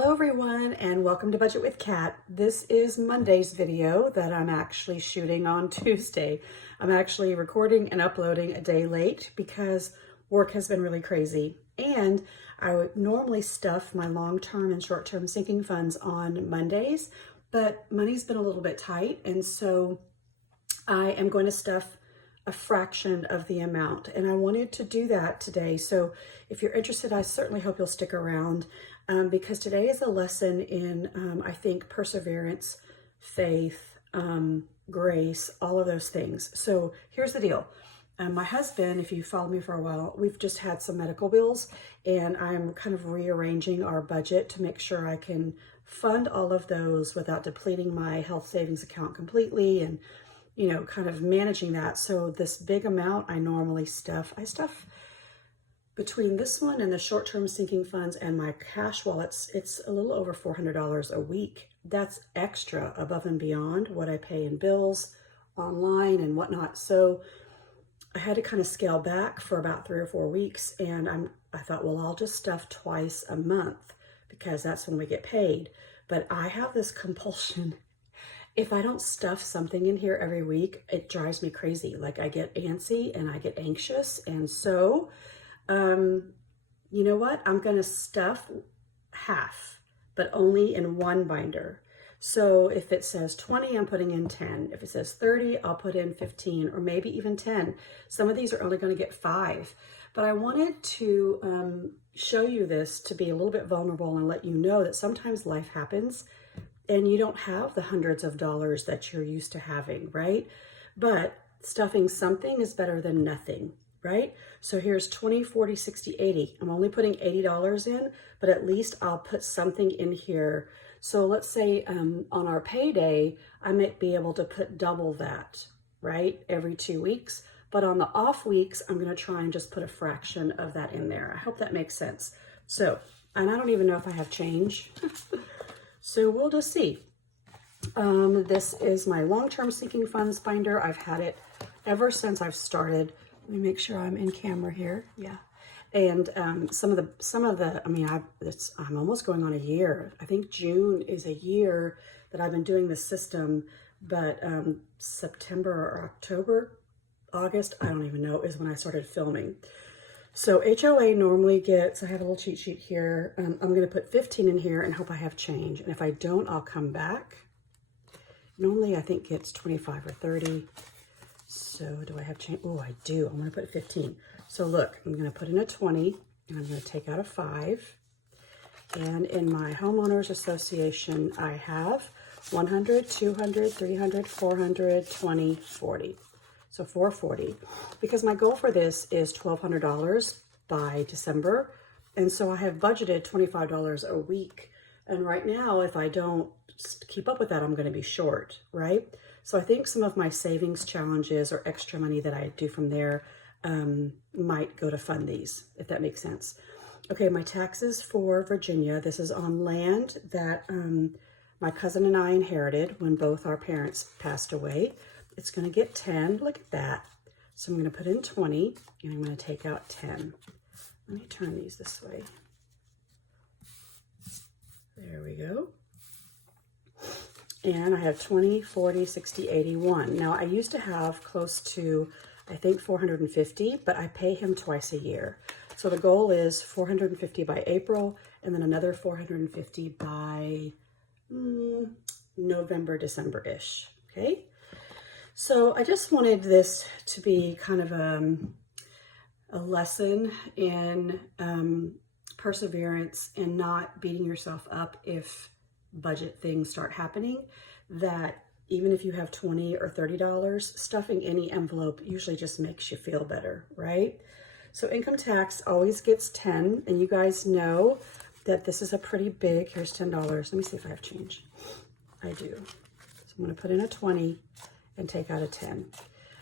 Hello everyone and welcome to Budget with Kat. This is Monday's video that I'm actually shooting on Tuesday. I'm actually recording and uploading a day late because work has been really crazy. And I would normally stuff my long-term and short-term sinking funds on Mondays, but money's been a little bit tight, and so I am going to stuff a fraction of the amount, and I wanted to do that today. So if you're interested, I certainly hope you'll stick around because today is a lesson in, I think, perseverance, faith, grace, all of those things. So here's the deal. My husband, if you follow me for a while, we've just had some medical bills, and I'm kind of rearranging our budget to make sure I can fund all of those without depleting my health savings account completely, and kind of managing that. So this big amount I normally stuff, I stuff between this one and the short-term sinking funds and my cash wallets, it's a little over $400 a week. That's extra above and beyond what I pay in bills, online and whatnot. So I had to kind of scale back for about 3 or 4 weeks, and I thought, well, I'll just stuff twice a month because that's when we get paid. But I have this compulsion. If I don't stuff something in here every week, it drives me crazy. Like, I get antsy and I get anxious. And so, you know what? I'm going to stuff half, but only in one binder. So if it says 20, I'm putting in 10. If it says 30, I'll put in 15 or maybe even 10. Some of these are only going to get 5. But I wanted to show you this to be a little bit vulnerable and let you know that sometimes life happens and you don't have the hundreds of dollars that you're used to having, right? But stuffing something is better than nothing, right? So here's 20, 40, 60, 80. I'm only putting $80 in, but at least I'll put something in here. So let's say on our payday, I might be able to put double that, right? Every 2 weeks. But on the off weeks, I'm gonna try and just put a fraction of that in there. I hope that makes sense. So, and I don't even know if I have change. So we'll just see. This is my long-term sinking funds binder. I've had it ever since I've started. Let me make sure I'm in camera here. Yeah. And some of the, I mean, I'm almost going on a year. I think June is a year that I've been doing this system, but September or October, August, I don't even know, is when I started filming. So HOA normally gets, I have a little cheat sheet here. I'm going to put 15 in here and hope I have change. And if I don't, I'll come back. Normally, I think it's 25 or 30. So do I have change? Oh, I do. I'm going to put 15. So look, I'm going to put in a 20 and I'm going to take out a 5. And in my homeowners association, I have 100, 200, 300, 400, 20, 40. So 440, because my goal for this is $1,200 by December. And so I have budgeted $25 a week. And right now, if I don't keep up with that, I'm going to be short, right? So I think some of my savings challenges or extra money that I do from there might go to fund these, if that makes sense. Okay, my taxes for Virginia. This is on land that my cousin and I inherited when both our parents passed away. It's going to get 10. Look at that. So I'm going to put in 20 and I'm going to take out 10. Let me turn these this way. There we go. And I have 20, 40, 60, 81. Now I used to have close to, I think 450, but I pay him twice a year. So the goal is 450 by April and then another 450 by November, December-ish. Okay. So I just wanted this to be kind of a lesson in perseverance and not beating yourself up if budget things start happening, that even if you have $20 or $30, stuffing any envelope usually just makes you feel better, right? So income tax always gets 10, and you guys know that this is a pretty big, here's $10. Let me see if I have change. I do. So I'm going to put in a 20 and take out a 10.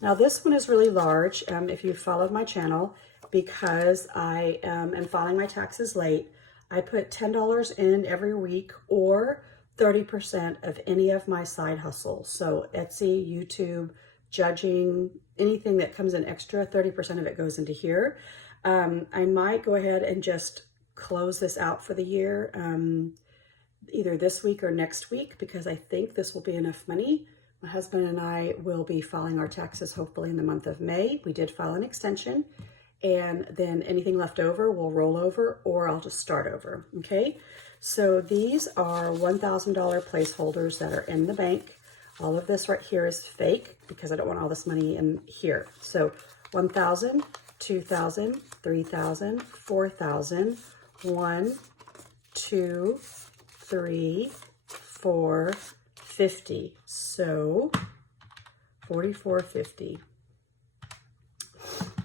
Now this one is really large if you followed my channel, because I am filing my taxes late. I put $10 in every week or 30% of any of my side hustles. So Etsy, YouTube, judging, anything that comes in extra, 30% of it goes into here. I might go ahead and just close this out for the year. either this week or next week, because I think this will be enough money. My husband and I will be filing our taxes hopefully in the month of May. We did file an extension, and then anything left over will roll over, or I'll just start over, okay? So these are $1,000 placeholders that are in the bank. All of this right here is fake because I don't want all this money in here. So 1,000, 2,000, 3,000, 4,000, 1, 2, 3, 4, 50. So 44.50.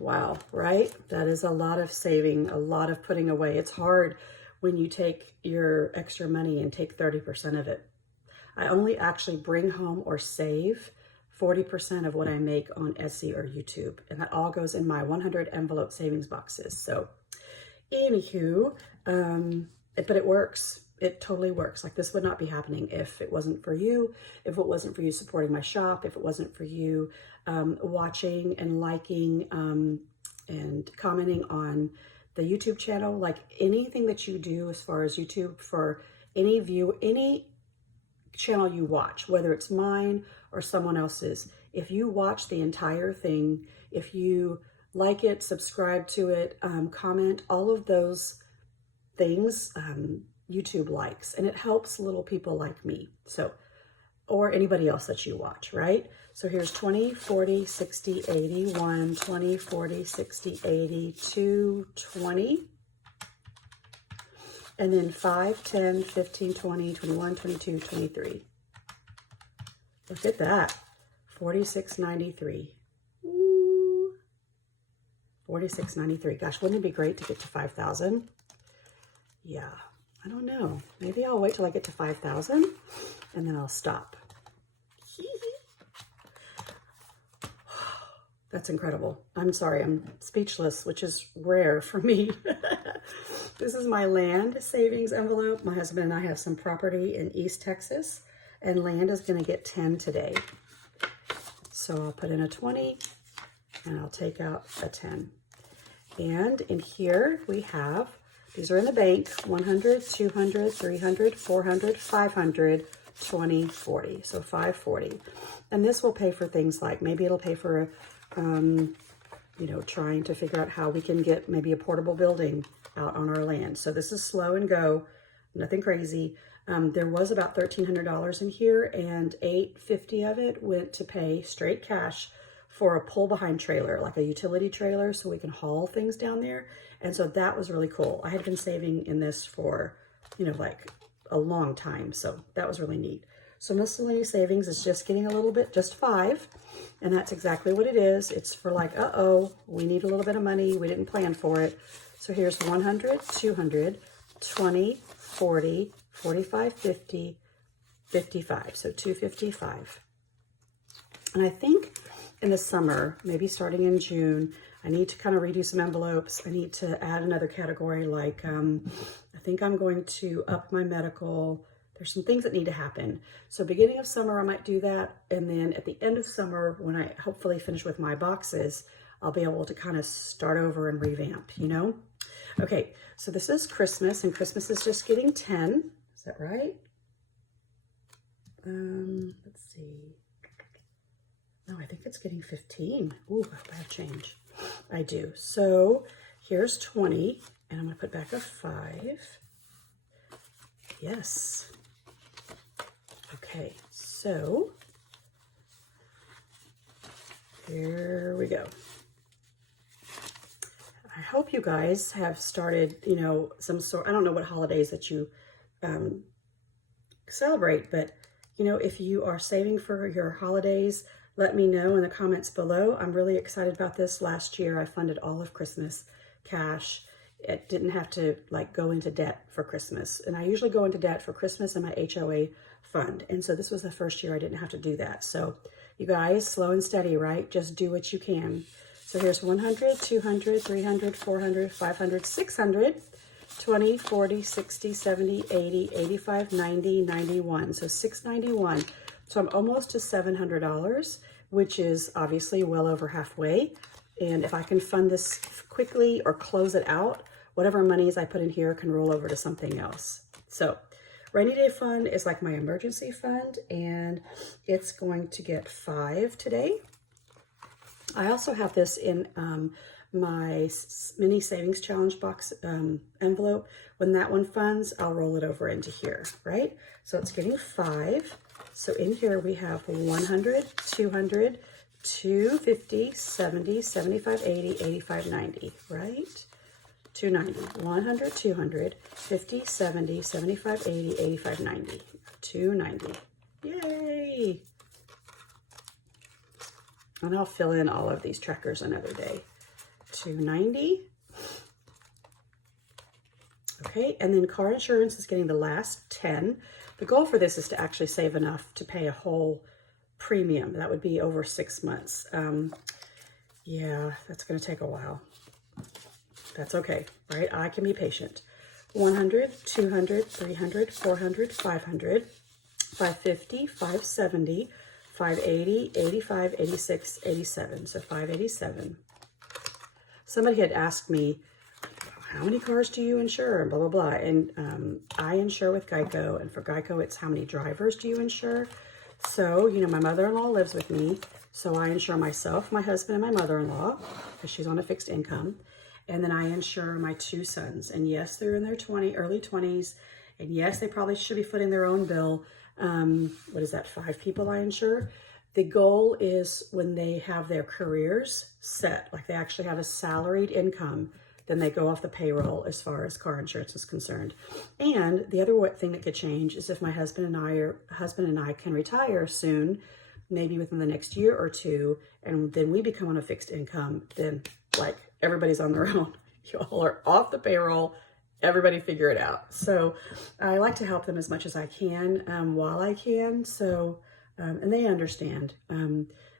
Wow, right? That is a lot of saving, a lot of putting away. It's hard when you take your extra money and take 30% of it. I only actually bring home or save 40% of what I make on Etsy or YouTube, and that all goes in my 100 envelope savings boxes. So anywho, but it works. It totally works. Like, this would not be happening if it wasn't for you, if it wasn't for you supporting my shop, if it wasn't for you watching and liking and commenting on the YouTube channel. Like, anything that you do as far as YouTube, for any view, any channel you watch, whether it's mine or someone else's, if you watch the entire thing, if you like it, subscribe to it, comment, all of those things, YouTube likes, and it helps little people like me, so, or anybody else that you watch, right? So here's 20, 40, 60, 80, 1, 20, 40, 60, 80, 2, 20, and then 5, 10, 15, 20, 21, 22, 23. Look at that. 46.93. Ooh. 46.93. Gosh, wouldn't it be great to get to 5,000? Yeah, I don't know. Maybe I'll wait till I get to 5,000 and then I'll stop. That's incredible. I'm sorry, I'm speechless, which is rare for me. This is my land savings envelope. My husband and I have some property in East Texas, and land is gonna get 10 today. So I'll put in a 20 and I'll take out a 10. And in here we have, these are in the bank, 100, 200, 300, 400, 500, 20, 40. So 540. And this will pay for things like, maybe it'll pay for, you know, trying to figure out how we can get maybe a portable building out on our land. So this is slow and go, nothing crazy. There was about $1,300 in here, and $850 of it went to pay straight cash for a pull behind trailer, like a utility trailer, so we can haul things down there. And so that was really cool. I had been saving in this for, you know, like a long time. So that was really neat. So miscellaneous savings is just getting a little bit, just 5. And that's exactly what it is. It's for like, uh-oh, we need a little bit of money. We didn't plan for it. So here's 100, 200, 20, 40, 45, 50, 55. So 255. And I think in the summer, maybe starting in June, I need to kind of redo some envelopes. I need to add another category, like I think I'm going to up my medical. There's some things that need to happen. So beginning of summer, I might do that. And then at the end of summer, when I hopefully finish with my boxes, I'll be able to kind of start over and revamp, you know? Okay, so this is Christmas, and Christmas is just getting 10. Is that right? Let's see. No, I think it's getting 15. Ooh, I have change. I do. So here's 20, and I'm gonna put back a 5. Yes. Okay, so here we go. I hope you guys have started, you know, some sort, I don't know what holidays that you celebrate, but, you know, if you are saving for your holidays, let me know in the comments below. I'm really excited about this. Last year, I funded all of Christmas cash. It didn't have to like go into debt for Christmas. And I usually go into debt for Christmas and my HOA fund. And so this was the first year I didn't have to do that. So you guys, slow and steady, right? Just do what you can. So here's 100, 200, 300, 400, 500, 600, 20, 40, 60, 70, 80, 85, 90, 91. So 691. So I'm almost to $700, which is obviously well over halfway. And if I can fund this quickly or close it out, whatever monies I put in here can roll over to something else. So Rainy day fund is like my emergency fund, and it's going to get 5 today. I also have this in my mini savings challenge box envelope. When that one funds, I'll roll it over into here, right? So it's getting 5. So in here we have 100, 200, 250, 70, 75, 80, 85, 90, right? 290, 100, 200, 50, 70, 75, 80, 85, 90, 290. Yay! And I'll fill in all of these trackers another day. 290. Okay, and then car insurance is getting the last 10. The goal for this is to actually save enough to pay a whole premium. That would be over 6 months. Yeah, that's going to take a while. That's okay, right? I can be patient. 100, 200, 300, 400, 500, 550, 570, 580, 85, 86, 87. So 587. Somebody had asked me, how many cars do you insure? And blah, blah, blah. And I insure with Geico. And for Geico, it's how many drivers do you insure? So, you know, my mother-in-law lives with me. So I insure myself, my husband, and my mother-in-law because she's on a fixed income. And then I insure my 2 sons. And yes, they're in their early 20s. And yes, they probably should be footing their own bill. What is that, 5 people I insure? The goal is when they have their careers set, like they actually have a salaried income, then they go off the payroll as far as car insurance is concerned. And the other thing that could change is if my husband and I can retire soon, maybe within the next year or 2, and then we become on a fixed income, then like everybody's on their own. You all are off the payroll. Everybody figure it out. So I like to help them as much as I can while I can. So, and they understand.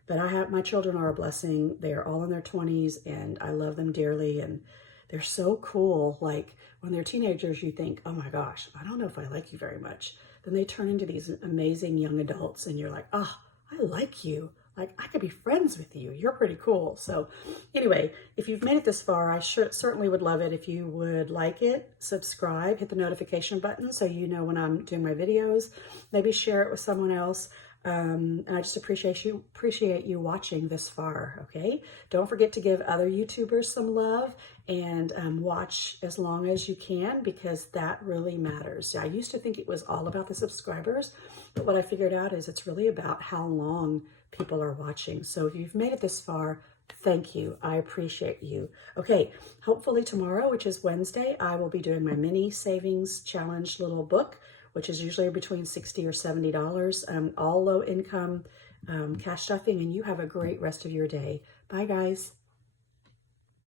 But my children are a blessing. They are all in their 20s and I love them dearly. And they're so cool. Like when they're teenagers, you think, oh my gosh, I don't know if I like you very much. Then they turn into these amazing young adults and you're like, oh, I like you. Like I could be friends with you. You're pretty cool. So anyway, if you've made it this far, I certainly would love it if you would like it, subscribe, hit the notification button so you know when I'm doing my videos. Maybe share it with someone else. And I just appreciate you watching this far, okay? Don't forget to give other YouTubers some love and watch as long as you can because that really matters. I used to think it was all about the subscribers, but what I figured out is it's really about how long people are watching. So if you've made it this far, thank you. I appreciate you. Okay, hopefully tomorrow, which is Wednesday, I will be doing my mini savings challenge little book, which is usually between $60 or $70, all low income cash stuffing, and you have a great rest of your day. Bye, guys.